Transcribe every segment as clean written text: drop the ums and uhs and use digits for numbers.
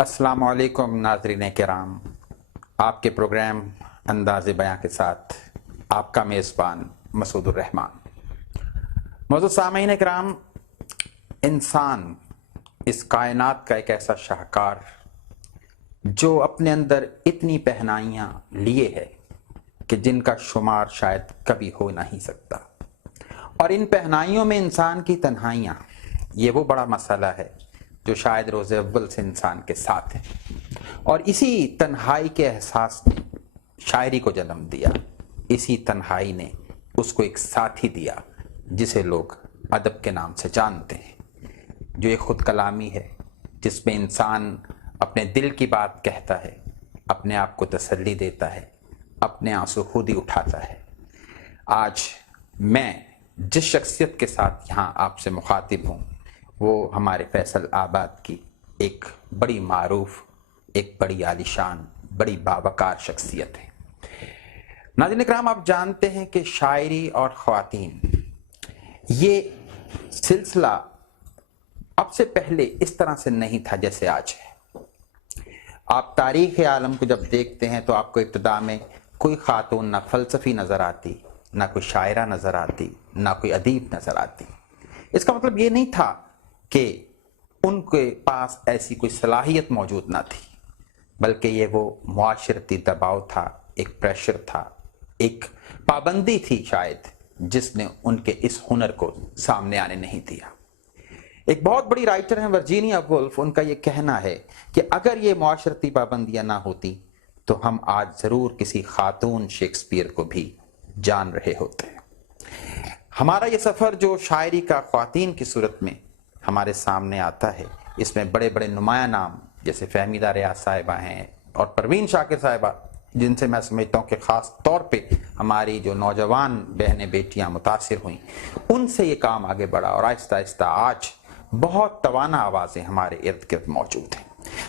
अस्सलाम वालेकुम नाज़रीन किराम, आपके प्रोग्राम अंदाज़ बयां के साथ आपका मेज़बान मसूदुर रहमान। मौजूद सामीन किराम, इंसान इस कायनात का एक ऐसा शाहकार जो अपने अंदर इतनी पहनाइयाँ लिए है कि जिनका शुमार शायद कभी हो नहीं सकता, और इन पहनाइयों में इंसान की तन्हाइयाँ, ये वो बड़ा मसला है जो शायद रोज़े अव्वल से इंसान के साथ है। और इसी तन्हाई के एहसास ने शायरी को जन्म दिया। इसी तन्हाई ने उसको एक साथी दिया जिसे लोग अदब के नाम से जानते हैं, जो एक खुद कलामी है जिसमें इंसान अपने दिल की बात कहता है, अपने आप को तसल्ली देता है, अपने आंसू खुद ही उठाता है। आज मैं जिस शख्सियत के साथ यहाँ आपसे मुखातिब हूँ वो हमारे फैसल आबाद की एक बड़ी मारूफ, एक बड़ी आलिशान, बड़ी बावकार शख्सियत है। नाज़रीन इकराम, आप जानते हैं कि शायरी और ख़वातीन ये सिलसिला अब से पहले इस तरह से नहीं था जैसे आज है। आप तारीख़ आलम को जब देखते हैं तो आपको इब्तिदा में कोई खातून ना फ़लसफ़ी नज़र आती, ना कोई शायरा नज़र आती, ना कोई अदीब नज़र आती। इसका मतलब ये नहीं था कि उनके पास ऐसी कोई सलाहियत मौजूद ना थी, बल्कि ये वो मुआशरती दबाव था, एक प्रेशर था, एक पाबंदी थी शायद, जिसने उनके इस हुनर को सामने आने नहीं दिया। एक बहुत बड़ी राइटर हैं वर्जीनिया वुल्फ, उनका ये कहना है कि अगर ये मुआशरती पाबंदियां ना होती तो हम आज ज़रूर किसी खातून शेक्सपियर को भी जान रहे होते। हमारा ये सफ़र जो शायरी का ख़वातीन की सूरत में हमारे सामने आता है, इसमें बड़े बड़े नुमाया नाम जैसे फहमीदा रियाज साहिबा हैं और परवीन शाकिर साहिबा, जिनसे मैं समझता हूँ कि ख़ास तौर पे हमारी जो नौजवान बहनें बेटियाँ मुतासिर हुई, उनसे ये काम आगे बढ़ा और आहिस्ता आहिस्ता आज बहुत तवाना आवाज़ें हमारे इर्द गिर्द मौजूद हैं।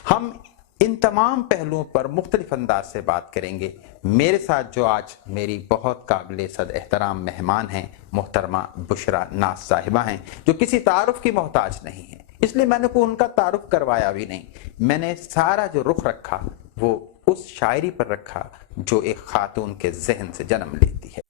हम इन तमाम पहलुओं पर मुख्तलिफ अंदाज से बात करेंगे। मेरे साथ जो आज मेरी बहुत काबिल सद एहतराम मेहमान हैं, मोहतरमा बुशरा नाज साहिबा हैं, जो किसी तारुफ की मोहताज नहीं है, इसलिए मैंने को उनका तारुफ करवाया भी नहीं। मैंने सारा जो रुख रखा वो उस शायरी पर रखा जो एक खातून के जहन से जन्म लेती है।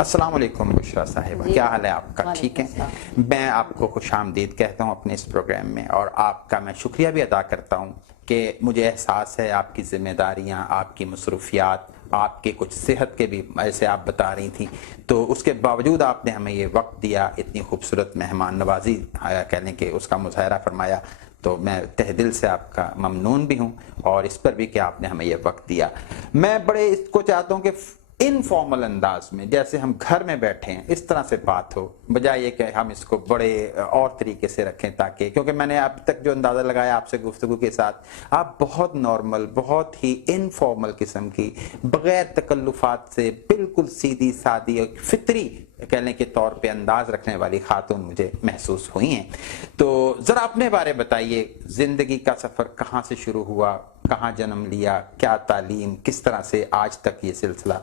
अस्सलाम वालेकुम बुशरा साहिबा, क्या हाल है आपका? ठीक है। मैं आपको खुशामदीद कहता हूँ अपने इस प्रोग्राम में, और आपका मैं शुक्रिया भी अदा करता हूँ कि मुझे एहसास है आपकी जिम्मेदारियाँ, आपकी मसरूफियात, आपके कुछ सेहत के भी ऐसे आप बता रही थी, तो उसके बावजूद आपने हमें ये वक्त दिया, इतनी खूबसूरत मेहमान नवाजी कहने के उसका मुजाहरा फरमाया, तो मैं तहे दिल से आपका ममनून भी हूँ, और इस पर भी कि आपने हमें ये वक्त दिया। मैं बड़े इसको चाहता हूँ कि इनफॉर्मल अंदाज में, जैसे हम घर में बैठे हैं इस तरह से बात हो, बजाय ये कि हम इसको बड़े और तरीके से रखें, ताकि, क्योंकि मैंने अब तक जो अंदाज़ा लगाया आपसे गुफ्तगू के साथ, आप बहुत नॉर्मल, बहुत ही इनफॉर्मल किस्म की, बग़ैर तकल्लुफ़ात से बिल्कुल सीधी सादी और फितरी कहने के तौर पे अंदाज रखने वाली खातून मुझे महसूस हुई हैं। तो ज़रा अपने बारे बताइए, ज़िंदगी का सफ़र कहाँ से शुरू हुआ, कहाँ जन्म लिया, क्या तालीम, किस तरह से आज तक ये सिलसिला,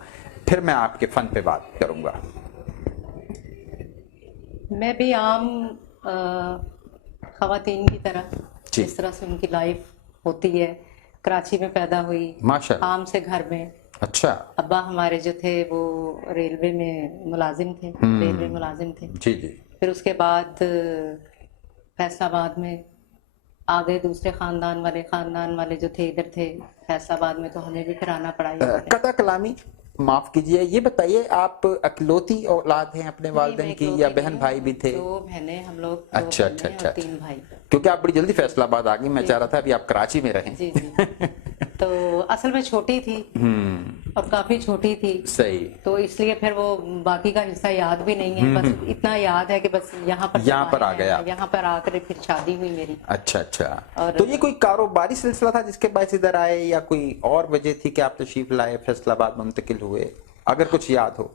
फिर मैं आपके फ़न पे बात करूँगा। मैं भी आम ख़वातीन की तरह, जिस तरह से उनकी लाइफ होती है, कराची में पैदा हुई, माशाअल्लाह, आम से घर में। अच्छा। अब्बा हमारे जो थे वो रेलवे में मुलाजिम थे, रेलवे मुलाजिम थे। जी जी। फिर उसके बाद फैसलाबाद में आ गए, दूसरे ख़ानदान वाले जो थे इधर थे फैसलाबाद में, तो हमें भी फिर आना पड़ा। कता कलामी माफ कीजिए, ये बताइए आप अकलौती औलाद हैं अपने वालिदैन की या बहन भाई भी थे? 2 बहनें हम लोग, अच्छा अच्छा अच्छा, 3 भाई। क्योंकि आप बड़ी जल्दी फैसलाबाद आ गई, मैं चाह रहा था अभी आप कराची में रहें। जी जी। तो असल में छोटी थी और काफी छोटी थी, सही, तो इसलिए फिर वो बाकी का हिस्सा याद भी नहीं है, बस इतना याद है कि बस यहाँ पर आ गया, यहाँ पर आकर फिर शादी हुई मेरी। अच्छा अच्छा। तो ये कोई कारोबारी सिलसिला था जिसके बायस इधर आए, या कोई और वजह थी कि आप तशरीफ लाए, फैसलाबाद मुंतकिल हुए, अगर कुछ याद हो?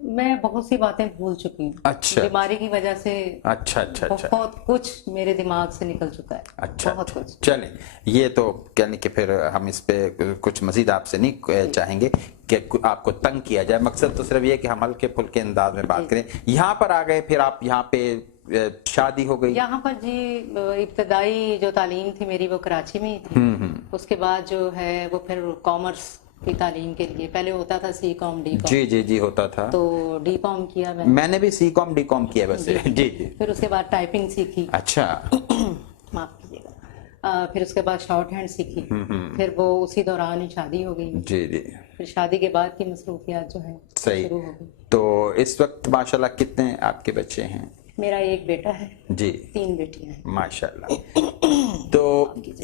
मैं बहुत सी बातें भूल चुकी हूँ। अच्छा बीमारी की वजह से अच्छा अच्छा अच्छा बहुत कुछ मेरे दिमाग से निकल चुका है। अच्छा बहुत अच्छा। कुछ। चलें, ये तो कहने कि फिर हम इस पे कुछ मजीद आपसे नहीं चाहेंगे कि आपको तंग किया जाए। मकसद तो सिर्फ ये कि हम हल्के फुल्के अंदाज में बात करें। यहाँ पर आ गए, फिर आप यहाँ पे शादी हो गई। यहाँ पर जी इब्तदाई जो तालीम थी मेरी वो कराची में ही थी। उसके बाद जो है वो फिर कॉमर्स की तालीम के लिए, पहले होता था सी कॉम डी कॉम, जी जी जी होता था। तो डी कॉम किया मैंने। मैंने भी सी कॉम डी कॉम किया वैसे। जी जी। फिर उसके बाद टाइपिंग सीखी। अच्छा। माफ कीजिएगा। फिर उसके बाद शॉर्ट हैंड सीखी। फिर वो उसी दौरान ही शादी हो गई। जी जी। फिर शादी के बाद की मसरूफियात जो है सही। शुरू हो गई। तो इस वक्त माशाल्लाह कितने आपके बच्चे हैं? मेरा एक बेटा है जी। 3 बेटियां हैं माशाल्लाह। तो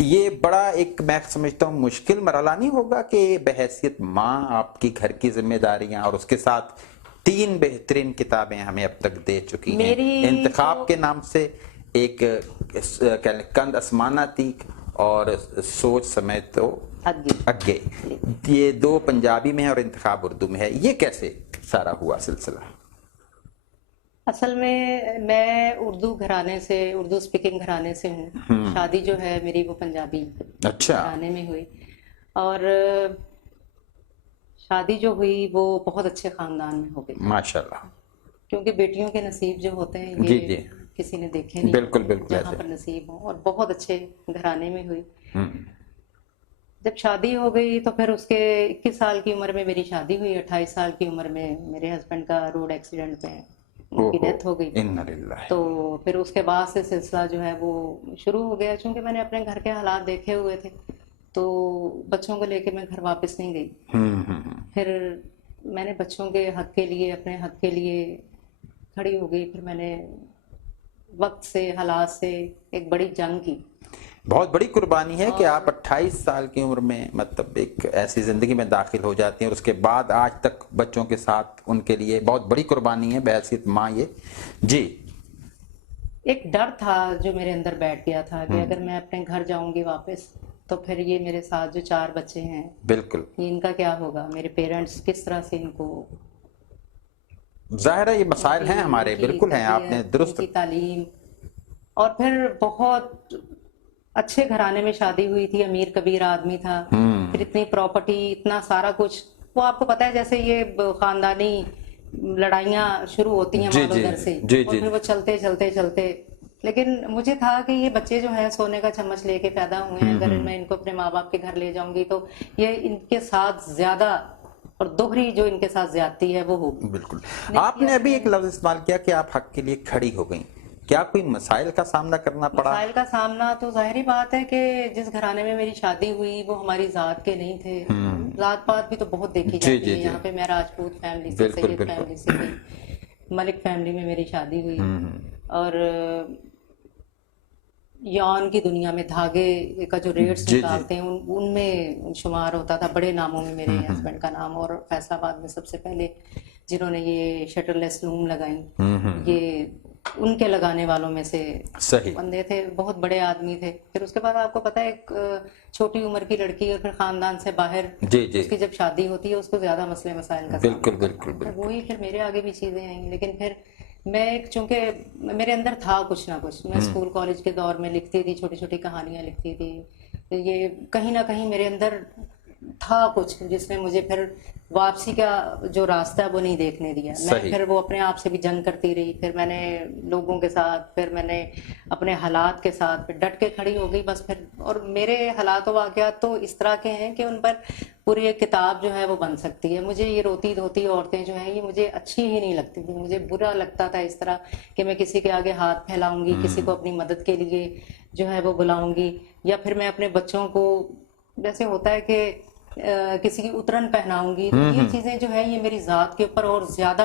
ये बड़ा एक मैं समझता हूँ मुश्किल मरहला नहीं होगा कि बहैसियत माँ आपकी घर की जिम्मेदारियां और उसके साथ 3 बेहतरीन किताबें हमें अब तक दे चुकी हैं। इंतखाब के नाम से एक कंद आसमाना तीक और सोच समेत तो अगे, ये 2 पंजाबी में है और इंतखाब उर्दू में है। ये कैसे सारा हुआ सिलसिला? असल में मैं उर्दू घराने से, उर्दू स्पीकिंग घराने से हूँ। शादी जो है मेरी वो पंजाबी अच्छा घराने में हुई, और शादी जो हुई वो बहुत अच्छे खानदान में हो गई माशाल्लाह। क्योंकि बेटियों के नसीब जो होते हैं जी ये जी किसी ने देखे नहीं। बिल्कुल बिल्कुल जहाँ ऐसे। पर नसीब हो, और बहुत अच्छे घराने में हुई। हम्म, जब शादी हो गई तो फिर उसके 21 साल की उम्र में मेरी शादी हुई। 28 साल की उम्र में मेरे हस्बैंड का रोड एक्सीडेंट में उनकी डेथ हो गई। इन्ना लिल्लाह। तो फिर उसके बाद से सिलसिला जो है वो शुरू हो गया। चूंकि मैंने अपने घर के हालात देखे हुए थे तो बच्चों को लेके मैं घर वापस नहीं गई। फिर मैंने बच्चों के हक के लिए, अपने हक के लिए खड़ी हो गई। फिर मैंने वक्त से, हालात से एक बड़ी जंग की। बहुत बड़ी कुर्बानी है कि आप 28 साल की उम्र में मतलब एक ऐसी जिंदगी में दाखिल हो जाती हैं और उसके बाद आज तक बच्चों के साथ, उनके लिए बहुत बड़ी कुर्बानी है बहैसियत माँ ये। जी। एक डर था जो मेरे अंदर बैठ गया था कि अगर मैं अपने घर जाऊंगी वापस तो फिर ये मेरे साथ जो 4 बच्चे हैं बिल्कुल, ये इनका क्या होगा, मेरे पेरेंट्स किस तरह से इनको, जाहिर है ये मसाइल हैं हमारे। बिल्कुल हैं, आपने दुरुस्त। उनकी तालीम, और फिर बहुत अच्छे घराने में शादी हुई थी, अमीर कबीर आदमी था, फिर इतनी प्रॉपर्टी, इतना सारा कुछ। वो आपको पता है जैसे ये खानदानी लड़ाइयाँ शुरू होती हैं मालो दर से, और फिर वो चलते चलते चलते। लेकिन मुझे था कि ये बच्चे जो हैं सोने का चम्मच लेके पैदा हुए हैं, अगर मैं इनको अपने माँ बाप के घर ले जाऊंगी तो ये इनके साथ ज्यादा और दोहरी जो इनके साथ ज्यादती है वो होगी। बिल्कुल। आपने अभी एक लफ्ज इस्तेमाल किया कि आप हक के लिए खड़ी हो गई। क्या कोई मसाइल का सामना करना पड़ा? मसाइल का सामना तो जाहिर बात है कि जिस घराने में मेरी शादी हुई वो हमारी जात के नहीं थे। जात पात भी तो बहुत देखी जाती है यहाँ पे। मैं राजपूत फैमिली से, सैयद फैमिली से थी, मलिक फैमिली में मेरी शादी हुई, और यौन की दुनिया में धागे का जो रेट्स निकालते हैं उनमें शुमार होता था। बड़े नामों में मेरे हस्बैंड का नाम, और फैसलाबाद में सबसे पहले जिन्होंने ये शटरलेस लूम लगाई ये उनके लगाने वालों में से सही बंदे थे। बहुत बड़े आदमी थे। फिर उसके बाद आपको पता है एक छोटी उम्र की लड़की और फिर खानदान से बाहर उसकी जब शादी होती है उसको ज्यादा मसले मसाइल का बिल्कुल बिल्कुल बिल्कुल। वही फिर मेरे आगे भी चीजें आई। लेकिन फिर मैं चूंकि मेरे अंदर था कुछ ना कुछ, मैं स्कूल कॉलेज के दौर में लिखती थी, छोटी छोटी कहानियां लिखती थी। तो ये कहीं ना कहीं मेरे अंदर था कुछ जिसने मुझे फिर वापसी का जो रास्ता है वो नहीं देखने दिया। मैं फिर वो अपने आप से भी जंग करती रही। फिर मैंने लोगों के साथ, फिर मैंने अपने हालात के साथ फिर डट के खड़ी हो गई बस। फिर और मेरे हालात वाक़यात तो इस तरह के हैं कि उन पर पूरी एक किताब जो है वो बन सकती है। मुझे ये रोती धोती औरतें जो हैं ये मुझे अच्छी ही नहीं लगती थी। मुझे बुरा लगता था इस तरह कि मैं किसी के आगे हाथ फैलाऊंगी, किसी को अपनी मदद के लिए जो है वो बुलाऊंगी, या फिर मैं अपने बच्चों को जैसे होता है कि किसी की उतरन पहनाऊंगी। तो ये चीजें जो है ये मेरी जात के ऊपर और ज्यादा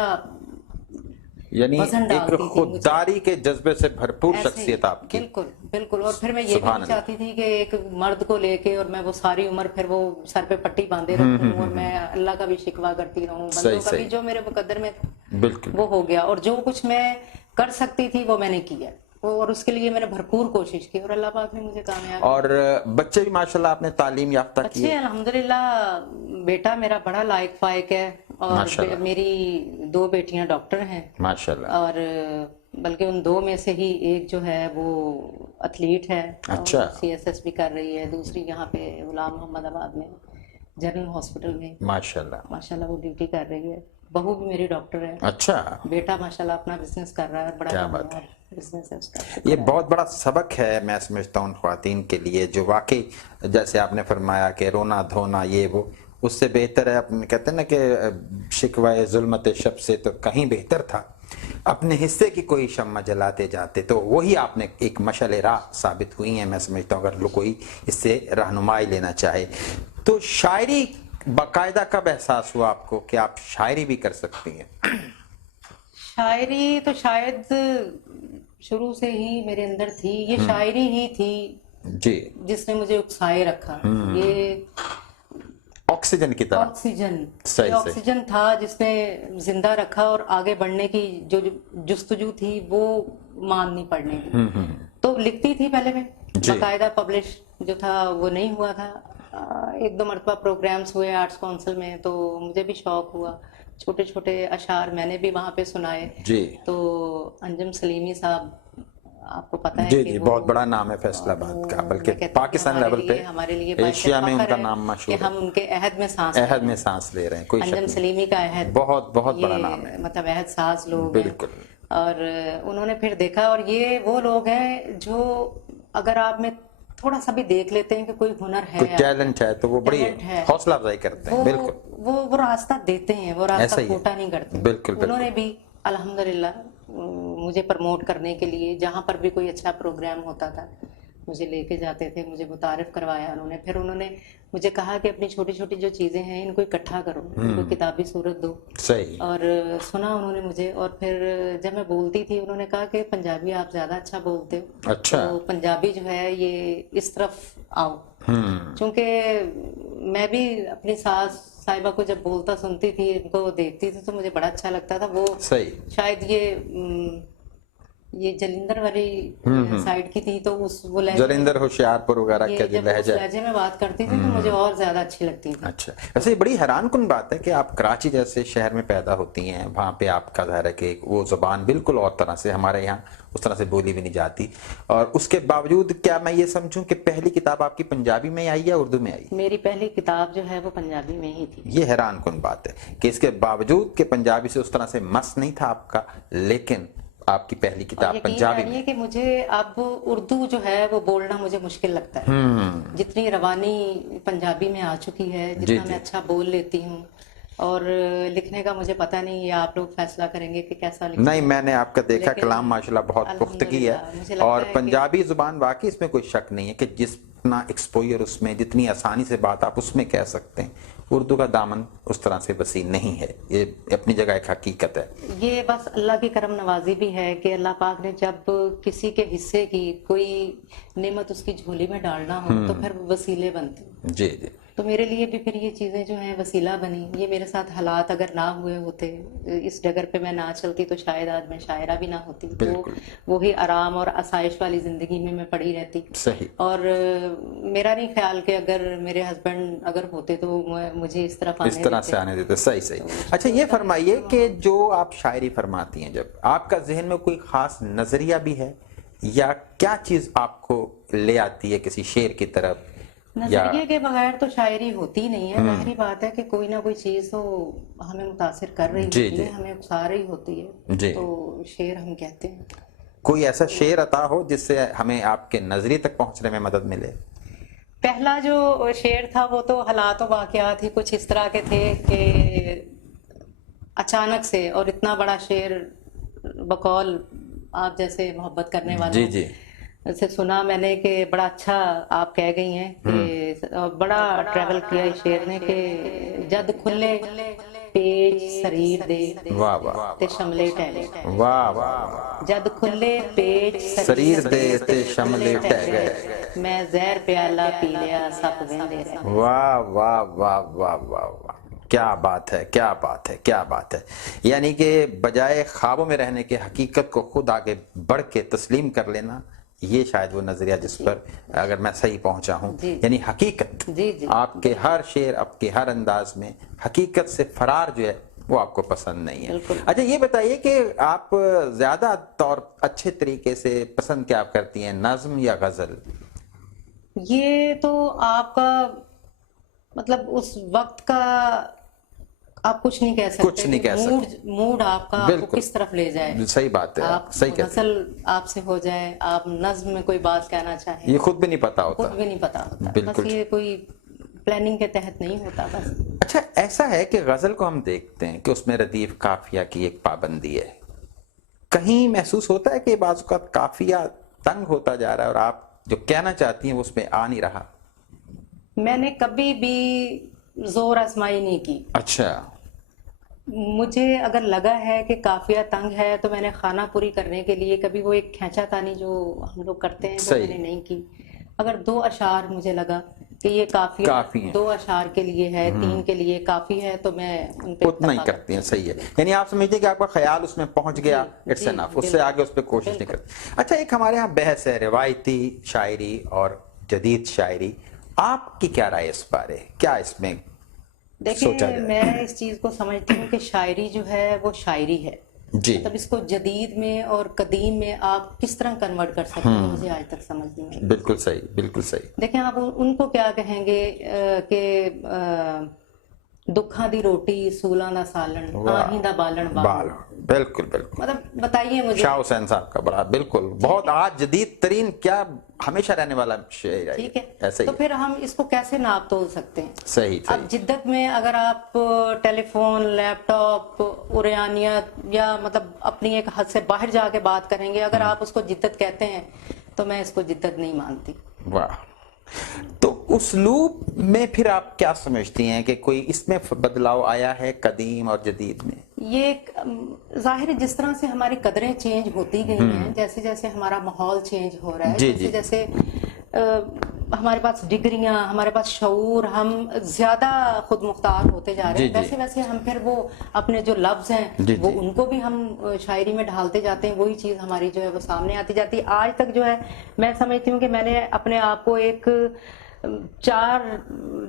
यानी एक खुददारी के जज्बे से भरपूर शख्सियत आपकी। बिल्कुल बिल्कुल। और फिर मैं ये भी नहीं चाहती थी कि एक मर्द को लेके और मैं वो सारी उम्र फिर वो सर पे पट्टी बांधे रखूं और मैं अल्लाह का भी शिकवा करती रहूं। बंदों का भी जो मेरे मुकद्दर में बिल्कुल वो हो गया, और जो कुछ मैं कर सकती थी वो मैंने किया, और उसके लिए मैंने भरपूर कोशिश की और अल्लाह पाक ने मुझे कामयाब। और बच्चे भी माशाल्लाह आपने तालीम याफ्ता की? अल्हम्दुलिल्लाह बेटा मेरा बड़ा लायक फायक है, और मेरी 2 बेटियां डॉक्टर हैं माशाल्लाह। और बल्कि उन 2 में से ही एक जो है वो एथलीट है, अच्छा। CSS भी कर रही है, दूसरी यहाँ पे गुलाम मोहम्मदाबाद में जनरल हॉस्पिटल में माशाल्लाह। माशाल्लाह वो ड्यूटी कर रही है। बहू भी मेरी डॉक्टर है, अच्छा, बेटा माशाल्लाह अपना बिजनेस कर रहा है, बड़ा क्या बात कामयाब बिजनेस है उसका। ये बहुत बड़ा सबक है मैं समझता हूँ ख्वातीन के लिए, जो वाकई जैसे आपने फरमाया कि रोना धोना ये वो, उससे बेहतर है अपने कहते हैं ना कि शिकवाए जुल्मत शब से तो कहीं बेहतर था अपने हिस्से की कोई शम्मा जलाते जाते। तो वही आपने एक मशल राह साबित हुई है मैं समझता हूँ, अगर कोई इससे रहनुमाई लेना चाहे। तो शायरी बाकायदा कब एहसास हुआ आपको कि आप शायरी भी कर सकती हैं? शायरी तो शायद शुरू से ही मेरे अंदर थी, ये शायरी ही थी जी, जिसने मुझे उकसाए रखा। ये ऑक्सीजन की तरह। ऑक्सीजन, सही, ये ऑक्सीजन था जिसने जिंदा रखा और आगे बढ़ने की जो जुस्तजू थी वो मान नहीं पड़ने की। तो लिखती थी पहले मैं, जी। बाकायदा पब्लिश जो था वो नहीं हुआ था। 1-2 मरतबा प्रोग्राम्स हुए आर्ट्स काउंसिल में, तो मुझे भी शौक हुआ, छोटे छोटे अशार मैंने भी वहाँ पे सुनाए। जी तो अंजुम सलीमी साहब, आपको पता है जी कि जी, वो बहुत बड़ा नाम है फैसलाबाद का, बल्कि मैं कहती हूँ पाकिस्तान हमारे लेवल लिए- पे हमारे लिए एशिया में फख्र उनका है नाम कि मशहूर हम है। उनके अहद में सांस अहद में सांस ले रहे हैं, कोई शक अंजुम नहीं। सलीमी का अहद बहुत बहुत बड़ा ये नाम है, मतलब अहद साज लोग हैं। बिल्कुल। और उन्होंने फिर देखा, और ये वो लोग हैं जो अगर आप में थोड़ा सा भी देख लेते हैं कि कोई हुनर है, कोई टैलेंट है तो वो बड़ी टैलेंट है, हौसला अफजाई करते हैं। बिल्कुल वो रास्ता देते हैं, वो ऐसा रास्ता ही है। खोटा नहीं करते। बिल्कुल, बिल्कुल। उन्होंने भी अल्हम्दुलिल्लाह मुझे प्रमोट करने के लिए जहाँ पर भी कोई अच्छा प्रोग्राम होता था मुझे लेके जाते थे, मुझे मुतारिफ करवाया उन्होंने। फिर उन्होंने मुझे कहा कि अपनी छोटी छोटी जो चीज़ें हैं इनको इकट्ठा करो, इनको किताबी सूरत दो। सही। और सुना उन्होंने मुझे, और फिर जब मैं बोलती थी उन्होंने कहा कि पंजाबी आप ज़्यादा अच्छा बोलते हो, अच्छा। तो पंजाबी जो है ये इस तरफ आओ। क्योंकि मैं भी अपनी सास साहिबा को जब बोलता सुनती थी, इनको देखती थी तो मुझे बड़ा अच्छा लगता था। वो सही। शायद ये जलिंदर वाली साइड की थी, तो उस वो लहजे जलिंदर होशियारपुर वगैरह ये का जो जब उस लहजा है। लहजे में बात करती थी तो मुझे और ज्यादा अच्छी लगती थी। अच्छा, वैसे ये बड़ी हैरान कुन बात है कि आप कराची जैसे शहर में पैदा होती हैं, वहाँ पे आपका ज़ाहिर है कि वो ज़ुबान बिल्कुल और तरह से, हमारे यहाँ उस तरह से बोली भी नहीं जाती, और उसके बावजूद क्या मैं ये समझूं कि पहली किताब आपकी पंजाबी में आई या उर्दू में आई? मेरी पहली किताब जो है वो पंजाबी में ही थी। ये हैरान कुन बात है कि इसके बावजूद कि पंजाबी से उस तरह से मस नहीं था आपका, लेकिन आपकी पहली किताब यकीन पंजाबी जानिए में। कि मुझे अब उर्दू जो है वो बोलना मुझे मुश्किल लगता है। जितनी रवानी पंजाबी में आ चुकी है, जितना मैं अच्छा बोल लेती हूँ, और लिखने का मुझे पता नहीं, ये आप लोग फैसला करेंगे कि कैसा लिखना नहीं, है। मैंने आपका देखा लेकिन कलाम माशाल्लाह बहुत पुख्तगी है, अल्हम्दुलिल्लाह, मुझे लगता और है कि- पंजाबी जुबान वाकई इसमें कोई शक नहीं है कि जितना एक्सपोजर उसमें, जितनी आसानी से बात आप उसमें कह सकते हैं, उर्दू का दामन उस तरह से वसी नहीं है। ये अपनी जगह एक हकीकत है। ये बस अल्लाह की करम नवाजी भी है कि अल्लाह पाक ने जब किसी के हिस्से की कोई नेमत उसकी झोली में डालना हो तो फिर वसीले बनते हैं। जी जी। तो मेरे लिए भी फिर ये चीज़ें जो हैं वसीला बनी। ये मेरे साथ हालात अगर ना हुए होते, इस डगर पे मैं ना चलती, तो शायद आज मैं शायरा भी ना होती। तो वही आराम और आसाइश वाली ज़िंदगी में मैं पड़ी रहती। सही। और मेरा नहीं ख्याल कि अगर मेरे हस्बैंड अगर होते तो मुझे इस तरफ इस तरह से आने देते। सही सही। अच्छा, ये फरमाइए कि जो आप शायरी फरमाती हैं, जब आपका जहन में कोई खास नजरिया भी है, या क्या चीज आपको ले आती है किसी शेर की तरफ? नजरिए के बगैर तो शायरी होती नहीं है। जाहिर बात है कि कोई ना कोई चीज तो हमें मुतासिर कर रही होती है, हमें उकसा रही होती है, तो शेर हम कहते हैं। कोई ऐसा शेर अता हो जिससे हमें आपके नजरिए तक पहुंचने में मदद मिले? पहला जो शेर था वो तो हालात वाकयात ही कुछ इस तरह के थे कि अचानक से, और इतना बड़ा शेर बकौल आप जैसे मोहब्बत करने वाले जी से सुना मैंने कि बड़ा अच्छा आप कह गई हैं कि बड़ा ट्रैवल किया इस शेर ने कि जद खुले पेज शरीर दे वाह वाह ते शमले टहले। वाह वाह। जद खुले पेज शरीर दे ते शमले टह गए, मैं जहर प्याला पी लिया सब वेंदे रहे। वाह वाह वाह वाह वाह वाह। क्या बात है, क्या बात है, क्या बात है। यानी कि बजाय ख्वाबों में रहने के हकीकत को खुद आगे बढ़ के तस्लीम कर लेना, ये शायद वो नजरिया जिस पर अगर मैं सही पहुंचा हूं, यानी हकीकत। जी जी। आपके हर शेर, आपके हर अंदाज में हकीकत से फरार जो है وہ آپ کو پسند نہیں ہے. بالکل. اچھا یہ بتائیے کہ آپ زیادہ طور اچھے طریقے سے پسند کیا کرتی ہیں, نظم یا غزل؟ یہ تو آپ کا مطلب اس وقت کا آپ کچھ نہیں کہہ سکتے, کچھ نہیں کہہ سکتے. موڈ آپ کا آپ کو کس طرف لے جائے. صحیح بات ہے, آپ صحیح کہتے ہیں. غزل آپ سے ہو جائے, آپ نظم میں کوئی بات کہنا چاہیں, یہ خود بھی نہیں پتا ہوتا. خود بھی نہیں پتا ہوتا. بس بالکل. یہ کوئی پلاننگ کے تحت نہیں ہوتا بس. اچھا ایسا ہے کہ غزل کو ہم دیکھتے ہیں کہ اس میں ردیف قافیہ کی ایک پابندی ہے, کہیں محسوس ہوتا ہے کہ بعض اوقات قافیہ تنگ ہوتا جا رہا ہے اور آپ جو کہنا چاہتی ہیں وہ اس میں آ نہیں رہا؟ میں نے کبھی بھی زور آزمائی نہیں کی. اچھا. مجھے اگر لگا ہے کہ قافیہ تنگ ہے تو میں نے خانہ پوری کرنے کے لیے کبھی وہ ایک کھینچا تانی جو ہم لوگ کرتے ہیں وہ میں نے نہیں کی. اگر 2 اشعار مجھے لگا کہ یہ کافی 2 اشعار کے لیے ہے, 3 کے لیے کافی ہے, تو میں ان پہ اتنا ہی کرتی ہیں. صحیح ہے, یعنی آپ سمجھتے ہیں کہ آپ کا خیال اس میں پہنچ گیا, اٹس انف, اس سے آگے اس پہ کوشش نہیں کرتی. اچھا ایک ہمارے ہاں بحث ہے روایتی شاعری اور جدید شاعری, آپ کی کیا رائے اس بارے, کیا اس میں سوچا دیکھیں جائے؟ میں اس چیز کو سمجھتی ہوں کہ شاعری جو ہے وہ شاعری ہے جی. مطلب اس کو جدید میں اور قدیم میں آپ کس طرح کنورٹ کر سکتے ہیں, مجھے آج تک سمجھ نہیں آئی. بالکل صحیح, بالکل صحیح. دیکھیں آپ ان کو کیا کہیں گے کہ دکھاں دی روٹی سولاں دا سالن آہیں دا بالن بال. بالکل بالکل. مطلب بتائیے مجھے. شاہ حسین صاحب کا بڑا بالکل بہت آج جدید ترین, کیا ہمیشہ رہنے والا شعر ہے. ٹھیک ہے, ایسے تو پھر ہم اس کو کیسے ناپ تول سکتے ہیں؟ صحیح اب صحیح. جدت میں اگر آپ ٹیلی فون, لیپ ٹاپ, اوریانیت یا مطلب اپنی ایک حد سے باہر جا کے بات کریں گے, اگر آپ اس کو جدت کہتے ہیں تو میں اس کو جدت نہیں مانتی. واہ. تو اسلوب میں پھر آپ کیا سمجھتی ہیں کہ کوئی اس میں بدلاؤ آیا ہے قدیم اور جدید میں؟ یہ ظاہر ہے جس طرح سے ہماری قدریں چینج ہوتی گئی ہیں, جیسے جیسے ہمارا ماحول چینج ہو رہا ہے, جیسے جیسے ہمارے پاس ڈگریاں, ہمارے پاس شعور, ہم زیادہ خود مختار ہوتے جا رہے ہیں, ویسے ویسے ہم پھر وہ اپنے جو لفظ ہیں وہ ان کو بھی ہم شاعری میں ڈھالتے جاتے ہیں, وہی چیز ہماری جو ہے وہ سامنے آتی جاتی ہے. آج تک جو ہے میں سمجھتی ہوں کہ میں نے اپنے آپ کو ایک 4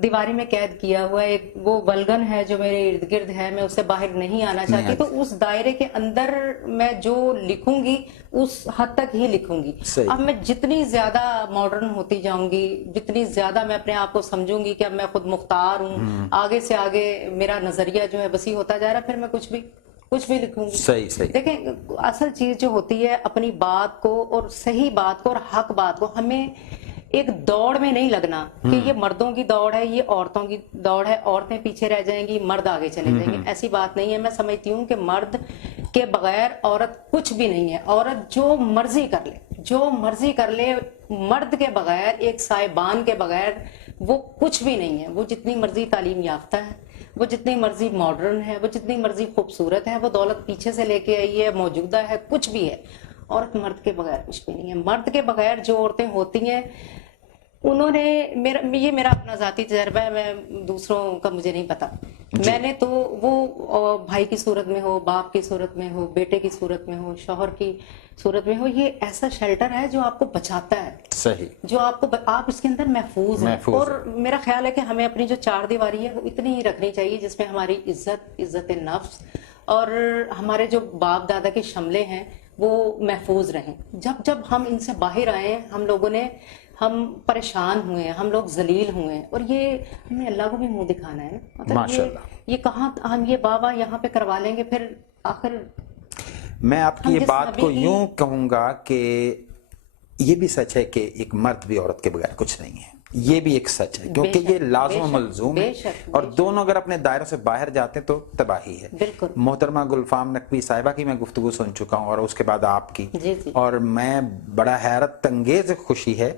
دیواری میں قید کیا ہوا ہے. ایک وہ ولگن ہے جو میرے ارد گرد ہے, میں اس سے باہر نہیں آنا چاہتی, تو اس دائرے کے اندر میں جو لکھوں گی اس حد تک ہی لکھوں گی. اب میں جتنی زیادہ ماڈرن ہوتی جاؤں گی, جتنی زیادہ میں اپنے آپ کو سمجھوں گی کہ اب میں خود مختار ہوں, آگے سے آگے میرا نظریہ جو ہے وسیع ہوتا جا رہا ہے, پھر میں کچھ بھی لکھوں گی. صحیح صحیح. دیکھیں اصل چیز جو ہوتی ہے اپنی بات کو اور صحیح بات کو اور حق بات کو, ہمیں ایک دوڑ میں نہیں لگنا کہ یہ مردوں کی دوڑ ہے, یہ عورتوں کی دوڑ ہے, عورتیں پیچھے رہ جائیں گی, مرد آگے چلے جائیں گے. ایسی بات نہیں ہے. میں سمجھتی ہوں کہ مرد کے بغیر عورت کچھ بھی نہیں ہے. عورت جو مرضی کر لے, مرد کے بغیر, ایک صاحبان کے بغیر وہ کچھ بھی نہیں ہے. وہ جتنی مرضی تعلیم یافتہ ہے, وہ جتنی مرضی ماڈرن ہے, وہ جتنی مرضی خوبصورت ہے, وہ دولت پیچھے سے لے کے آئی ہے, موجودہ ہے, کچھ بھی ہے, عورت مرد کے بغیر کچھ بھی نہیں ہے. مرد کے بغیر جو عورتیں ہوتی ہیں انہوں نے یہ میرا اپنا ذاتی تجربہ ہے, میں دوسروں کا مجھے نہیں پتا. میں نے تو وہ بھائی کی صورت میں ہو, باپ کی صورت میں ہو, بیٹے کی صورت میں ہو, شوہر کی صورت میں ہو, یہ ایسا شیلٹر ہے جو آپ کو بچاتا ہے. صحیح. جو آپ اس کے اندر محفوظ ہیں. اور میرا خیال ہے کہ ہمیں اپنی جو 4 دیواری ہے وہ اتنی ہی رکھنی چاہیے جس میں ہماری عزت نفس اور ہمارے جو باپ دادا کے شملے ہیں وہ محفوظ رہیں. جب ہم ان سے باہر آئے, ہم پریشان ہوئے ہیں, ہم لوگ ذلیل ہوئے ہیں, اور یہ ہمیں اللہ کو بھی منہ دکھانا ہے. مطلب یہ کہاں ہم یہ بابا یہاں پہ کروا لیں گے, پھر آخر میں آپ کی یہ بات کو یوں کہوں گا کہ یہ بھی سچ ہے کہ ایک مرد بھی عورت کے بغیر کچھ نہیں ہے. یہ بھی ایک سچ ہے کیونکہ یہ لازم و ملزوم ہے, اور دونوں اگر اپنے دائروں سے باہر جاتے ہیں تو تباہی ہے. محترمہ گلفام نقوی صاحبہ کی میں گفتگو سن چکا ہوں, اور اس کے بعد آپ کی, اور میں بڑا حیرت انگیز خوشی ہے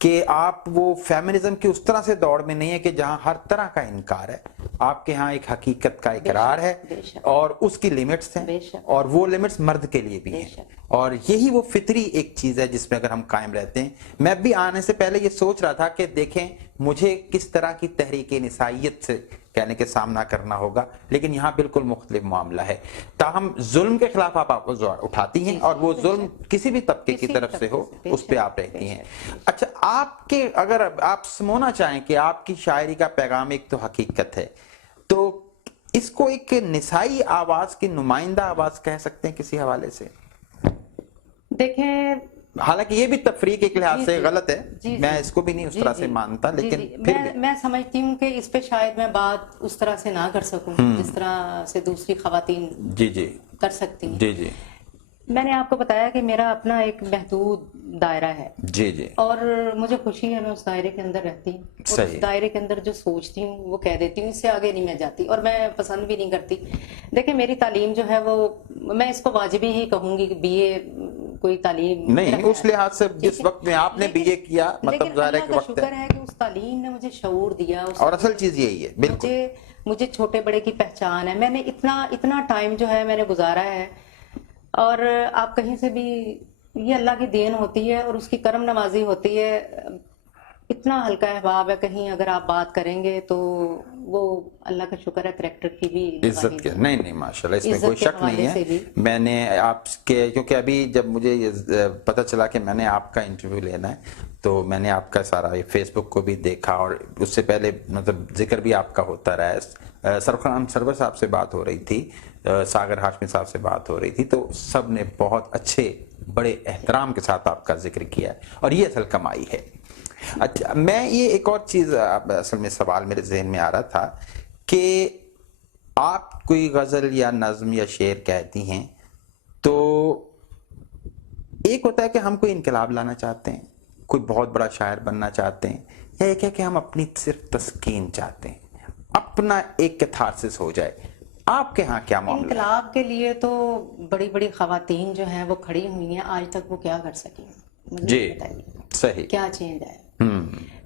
کہ آپ وہ فیمنزم کی اس طرح سے دوڑ میں نہیں ہے کہ جہاں ہر طرح کا انکار ہے. آپ کے ہاں ایک حقیقت کا اقرار ہے, اور اس کی لیمٹس ہیں, اور وہ لیمٹس مرد کے لیے بھی ہیں, اور یہی وہ فطری ایک چیز ہے جس میں اگر ہم قائم رہتے ہیں. میں بھی آنے سے پہلے یہ سوچ رہا تھا کہ دیکھیں مجھے کس طرح کی تحریک نسائیت سے کہنے کے سامنا کرنا ہوگا, لیکن یہاں بالکل مختلف معاملہ ہے. تاہم ظلم کے خلاف آپ اٹھاتی ہیں, اور وہ ظلم کسی بھی طبقے کی طرف سے ہو اس پہ آپ رہتی ہیں. اچھا آپ کے اگر آپ سمونا چاہیں کہ آپ کی شاعری کا پیغام ایک تو حقیقت ہے, تو اس کو ایک نسائی آواز کی نمائندہ آواز کہہ سکتے ہیں کسی حوالے سے؟ دیکھیں حالانکہ یہ بھی تفریق ایک لحاظ سے غلط ہے، جی میں اس کو بھی نہیں اس طرح سے مانتا، لیکن پھر بھی میں سمجھتی ہوں کہ اس پہ شاید میں بات اس طرح سے نہ کر سکوں جس طرح سے دوسری خواتین جی جی کر سکتی ہیں. جی جی میں نے آپ کو بتایا کہ میرا اپنا ایک محدود دائرہ ہے جی جی اور مجھے خوشی ہے میں اس دائرے کے اندر رہتی ہوں اور صحیح. اس دائرے کے اندر جو سوچتی ہوں وہ کہہ دیتی ہوں، اس سے آگے نہیں میں جاتی اور میں پسند بھی نہیں کرتی. دیکھیں میری تعلیم جو ہے وہ میں اس کو واجبی ہی کہوں گی کہ بی اے کوئی تعلیم نہیں، اس لحاظ سے جس وقت میں آپ نے بی اے کیا مطلب ظاہر ہے کہ وقت شکر ہے کہ اس تعلیم نے مجھے شعور دیا، اور اصل چیز یہی ہے. بالکل مجھے چھوٹے بڑے کی پہچان ہے. میں نے اتنا ٹائم جو ہے میں نے گزارا ہے اور آپ کہیں سے بھی یہ اللہ کی دین ہوتی ہے اور اس کی کرم نوازی ہوتی ہے. اتنا ہلکا احباب ہے، کہیں اگر آپ بات کریں گے تو وہ اللہ کا شکر ہے کریکٹر کی بھی عزت کے نہیں ماشاءاللہ اس میں کوئی شک نہیں ہے. میں نے آپ کے کیونکہ ابھی جب مجھے یہ پتہ چلا کہ میں نے آپ کا انٹرویو لینا ہے تو میں نے آپ کا سارا فیس بک کو بھی دیکھا اور اس سے پہلے مطلب ذکر بھی آپ کا ہوتا رہا ہے. سرفران سرور صاحب سے بات ہو رہی تھی، ساگر ہاشمی صاحب سے بات ہو رہی تھی، تو سب نے بہت اچھے بڑے احترام کے ساتھ آپ کا ذکر کیا ہے اور یہ اصل کمائی ہے. اچھا میں یہ ایک اور چیز اصل میں سوال میرے ذہن میں آ رہا تھا کہ آپ کوئی غزل یا نظم یا شعر کہتی ہیں تو ایک ہوتا ہے کہ ہم کوئی انقلاب لانا چاہتے ہیں، کوئی بہت بڑا شاعر بننا چاہتے ہیں، یا ایک ہے کہ ہم اپنی صرف تسکین چاہتے ہیں، اپنا ایک کیتھارسس ہو جائے. آپ کے ہاں کیا معاملہ ہے؟ انقلاب کے لیے تو بڑی بڑی خواتین جو ہیں وہ کھڑی ہوئی ہیں، آج تک وہ کیا کر سکی؟ جی بتائیے صحیح. کیا چینج آیا؟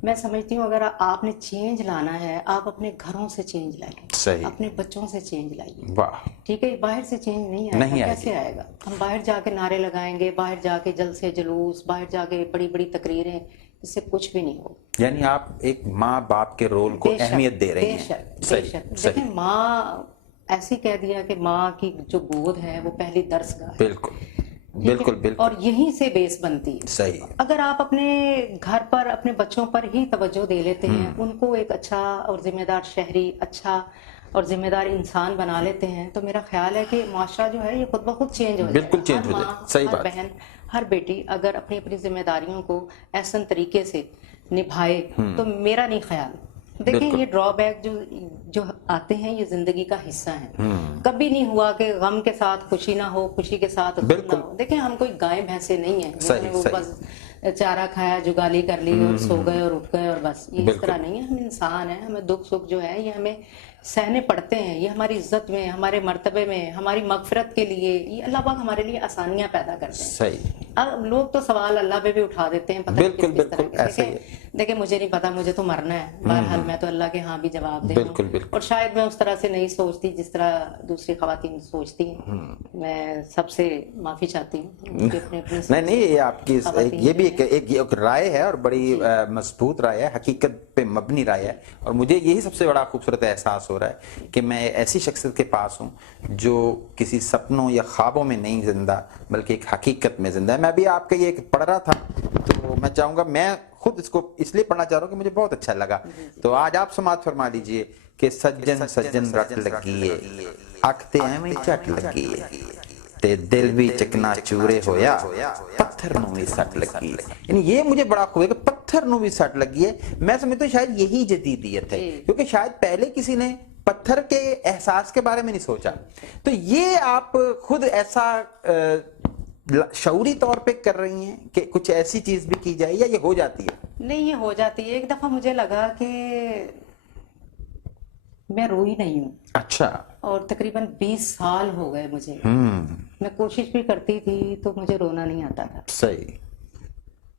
میں سمجھتی ہوں اگر آپ نے چینج لانا ہے آپ اپنے گھروں سے چینج لائیے، صحیح. اپنے بچوں سے چینج لائیے. واہ ٹھیک ہے، باہر سے چینج نہیں آئے گا. کیسے آئے گا؟ ہم باہر جا کے نعرے لگائیں گے، باہر جا کے جلسے جلوس، باہر جا کے بڑی بڑی تقریریں، اس سے کچھ بھی نہیں ہوگا. یعنی آپ ایک ماں باپ کے رول کو اہمیت دے رہی ہیں. صحیح. دیکھیں ماں ایسی کہہ دیا کہ ماں کی جو گود ہے وہ پہلی درسگاہ ہے. بالکل بالکل بالکل. اور یہیں سے بیس بنتی ہے. صحیح. اگر آپ اپنے گھر پر اپنے بچوں پر ہی توجہ دے لیتے ہیں، ان کو ایک اچھا اور ذمہ دار شہری، اچھا اور ذمہ دار انسان بنا لیتے ہیں تو میرا خیال ہے کہ معاشرہ جو ہے یہ خود بخود چینج ہو جائے گا. بالکل چینج ہو جائے گا. صحیح بات. ہر بہن ہر بیٹی اگر اپنی اپنی ذمہ داریوں کو احسن طریقے سے نبھائے تو میرا نہیں خیال. دیکھیں یہ ڈرا بیک جو آتے ہیں یہ زندگی کا حصہ ہیں. کبھی نہیں ہوا کہ غم کے ساتھ خوشی نہ ہو، خوشی کے ساتھ غم نہ ہو. دیکھیں ہم کوئی گائے بھینسے نہیں ہیں جنہوں نے وہ بس چارہ کھایا، جگالی کر لی اور سو گئے اور اٹھ گئے اور بس. یہ اس طرح نہیں ہے. ہم انسان ہیں، ہمیں دکھ سکھ جو ہے یہ ہمیں سہنے پڑتے ہیں. یہ ہماری عزت میں، ہمارے مرتبے میں، ہماری مغفرت کے لیے یہ اللہ پاک ہمارے لیے آسانیاں پیدا کرتے ہیں. صحیح. اب لوگ تو سوال اللہ پہ بھی اٹھا دیتے ہیں. بالکل بالکل ایسے ہی. دیکھیں مجھے نہیں پتا، مجھے تو مرنا ہے. بہرحال میں تو اللہ کے ہاں بھی جواب دے بالکل بالکل. اور شاید میں اس طرح سے نہیں سوچتی جس طرح دوسری خواتین سوچتی ہیں. میں سب سے معافی چاہتی ہوں. نہیں یہ آپ کی یہ بھی ایک رائے ہے اور بڑی مضبوط رائے ہے، حقیقت پہ مبنی رائے ہے. اور مجھے یہی سب سے بڑا خوبصورت احساس ہو رہا ہے کہ میں ایسی شخصیت کے پاس ہوں جو کسی سپنوں یا خوابوں میں نہیں زندہ بلکہ ایک حقیقت میں زندہ ہے. میں بھی آپ کا یہ پڑھ رہا تھا تو میں چاہوں گا، میں خود اس کو اس لیے پڑھنا چاہ رہا ہوں کہ مجھے بہت اچھا لگا. تو آج آپ سماعت فرما لیجئے کہ سجن سجن رٹ لگیے اکھتے ایویں چٹ لگیے تے دل بھی چکنا چورے ہویا پتھر نو بھی سٹ لگی. یعنی یہ مجھے بڑا خوب ہے کہ پتھر نو بھی سٹ لگی ہے. میں سمجھتا ہوں شاید یہی جدیدیت ہے کیونکہ شاید پہلے کسی نے پتھر کے احساس کے بارے میں نہیں سوچا. تو یہ آپ خود ایسا شعوری طور پہ کر رہی ہیں کہ کچھ ایسی چیز بھی کی جائے یا یہ ہو جاتی ہے؟ نہیں یہ ہو جاتی ہے. ایک دفعہ مجھے لگا کہ میں روئی نہیں ہوں. اچھا. اور تقریباً 20 سال ہو گئے مجھے. میں کوشش بھی کرتی تھی تو مجھے رونا نہیں آتا تھا. صحیح.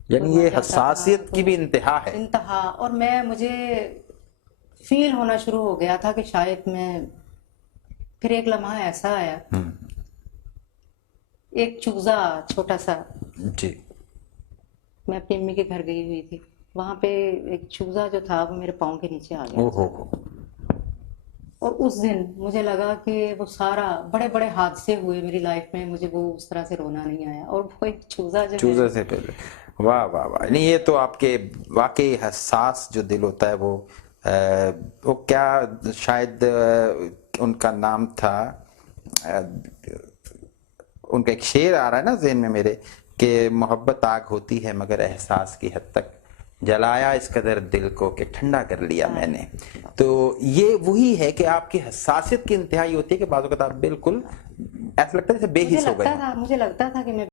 یعنی یہ حساسیت کی بھی انتہا ہے. انتہا. اور مجھے فیل ہونا شروع ہو گیا تھا کہ شاید میں پھر ایک لمحہ ایسا آیا، ایک چوزا چھوٹا سا. جی. میں اپنی امی کے گھر گئی ہوئی تھی، وہاں پہ ایک چوزا جو تھا وہ میرے پاؤں کے نیچے آ گیا. اور اس دن مجھے لگا کہ وہ سارا بڑے بڑے حادثے ہوئے میری لائف میں، مجھے وہ اس طرح سے رونا نہیں آیا. اور وہ ایک چوزا سے پہلے واہ واہ واہ. نہیں یہ تو آپ کے واقعی حساس جو دل ہوتا ہے وہ کیا شاید ان کا نام تھا ان کا ایک شعر آ رہا ہے نا ذہن میں میرے کہ محبت آگ ہوتی ہے مگر احساس کی حد تک جلایا اس قدر دل کو کہ ٹھنڈا کر لیا میں نے. تو یہ وہی ہے کہ آپ کی حساسیت کی انتہائی ہوتی ہے کہ بعض اوقات آپ بالکل ایسا لگتا ہے جیسے بے حس ہو گئے. مجھے لگتا تھا کہ میں